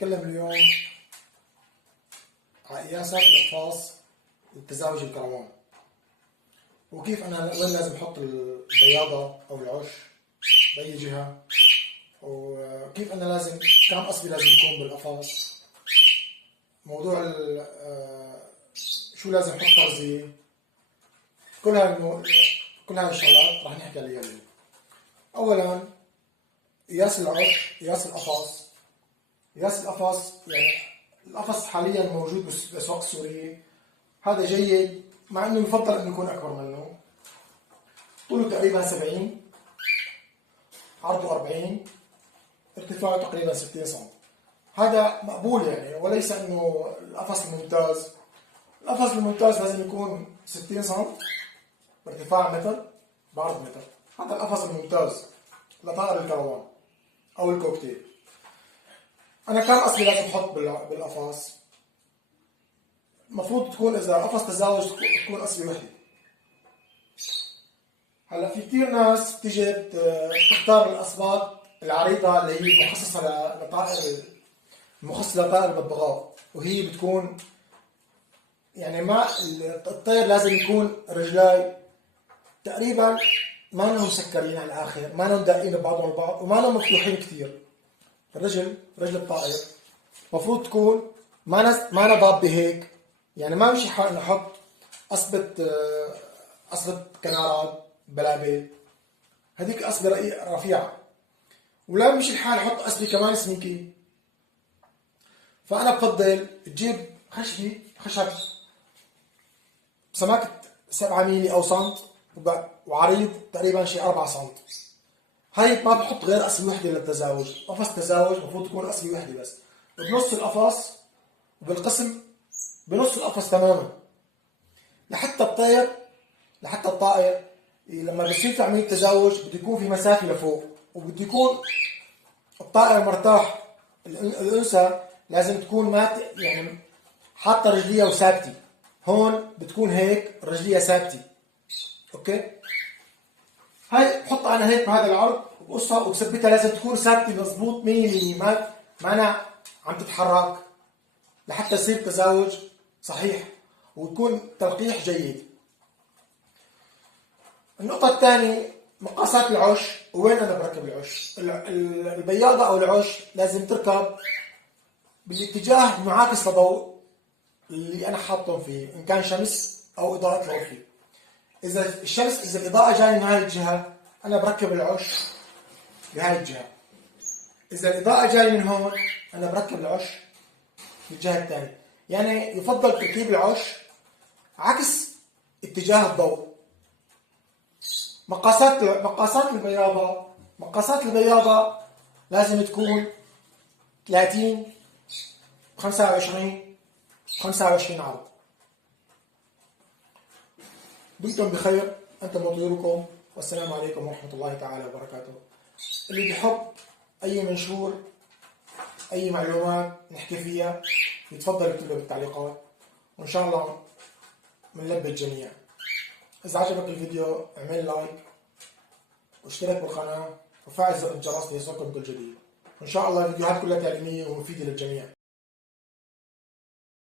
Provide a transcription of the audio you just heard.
نتكلم اليوم على قياسات الأقفاص للتزاوج الكروان، وكيف أنا وين لازم أحط البياضة أو العش بأي جهة، وكيف أنا لازم كم قصبي لازم يكون بالقفص، موضوع شو لازم أحط تغذية، كل هاي الشغلات رح نحكي عليها اليوم. أولا قياس العش، قياس القفص. قياس القفص يعني القفص حاليا موجود بالأسواق السورية، هذا جيد مع انه يفضل انه يكون اكبر منه. طوله تقريبا 70، عرضه 40، ارتفاعه تقريبا 60 سم. هذا مقبول يعني، وليس انه القفص الممتاز. القفص الممتاز لازم يكون 60 سم بارتفاع متر بعرض متر. هذا القفص الممتاز لطائر الكروان او الكوكتيل. انا كم قصبي لازم احط بالقفص؟ المفروض تكون اذا قفص تزاوج تكون قصبه وحده. هلا في كثير ناس بتيجي تختار الاسباط العريضه اللي هي مخصصه لطائر الببغاء، وهي بتكون يعني ما الطير لازم يكون رجلاي تقريبا ما لهم مسكرين على الاخر، ما لهم داقين ببعضهم البعض، وما لهم مفتوحين كثير. رجل الطائر المفروض تكون ما ضابه هيك، يعني ما مشي حال نحط قصبة كنارات بلابه، هذيك قصبة رفيعة، ولا مشي الحال احط قصبة كمان سميكي. فانا بفضل تجيب خشب سماكة 7 ميلي او سنت وعريض تقريبا شي 4 سنت. هاي ما بحط غير قصبة وحدة للتزاوج. قفص التزاوج المفروض تكون قصبة وحدة بس، بنص القفص وبالقسم بنص القفص تماما، لحتى الطائر لما بيصير في عملية تزاوج بده يكون في مسافة لفوق، وبده يكون الطائر مرتاح. الأنثى لازم تكون يعني حاطة رجليها وثابتة. هون بتكون هيك رجليها ثابتة، اوكي. هاي بحطها انا هيك بهذا العرض وبقصها وبثبتها، لازم تكون ثابتة مضبوط 100%، ما أنا عم تتحرك، لحتى يصير تزاوج صحيح ويكون تلقيح جيد. النقطة الثانية مقاسات العش، وين أنا بركب العش. البياضة أو العش لازم تركب بالاتجاه المعاكس للضوء اللي أنا حاطهم فيه، إن كان شمس أو إضاءة الغرفة. إذا الإضاءة جاية من هاي الجهة أنا بركب العش بهاي الجهة. إذا الإضاءة جاية من هون أنا بركب العش بالجهة الثانية. يعني يفضل تركيب العش عكس اتجاه الضوء. مقاسات البياضة لازم تكون 30 25 عرض. دمتم بخير، أنتم وطيوركم، والسلام عليكم ورحمة الله تعالى وبركاته. اللي بحب أي منشور، أي معلومات نحكي فيها، يتفضل يكتبها بالتعليقات، وإن شاء الله بنلبي الجميع. إذا عجبك الفيديو اعمل لايك واشترك بالقناة وفعل زر الجرس ليصلكم كل جديد. وإن شاء الله الفيديوهات كلها تعليمية ومفيدة للجميع.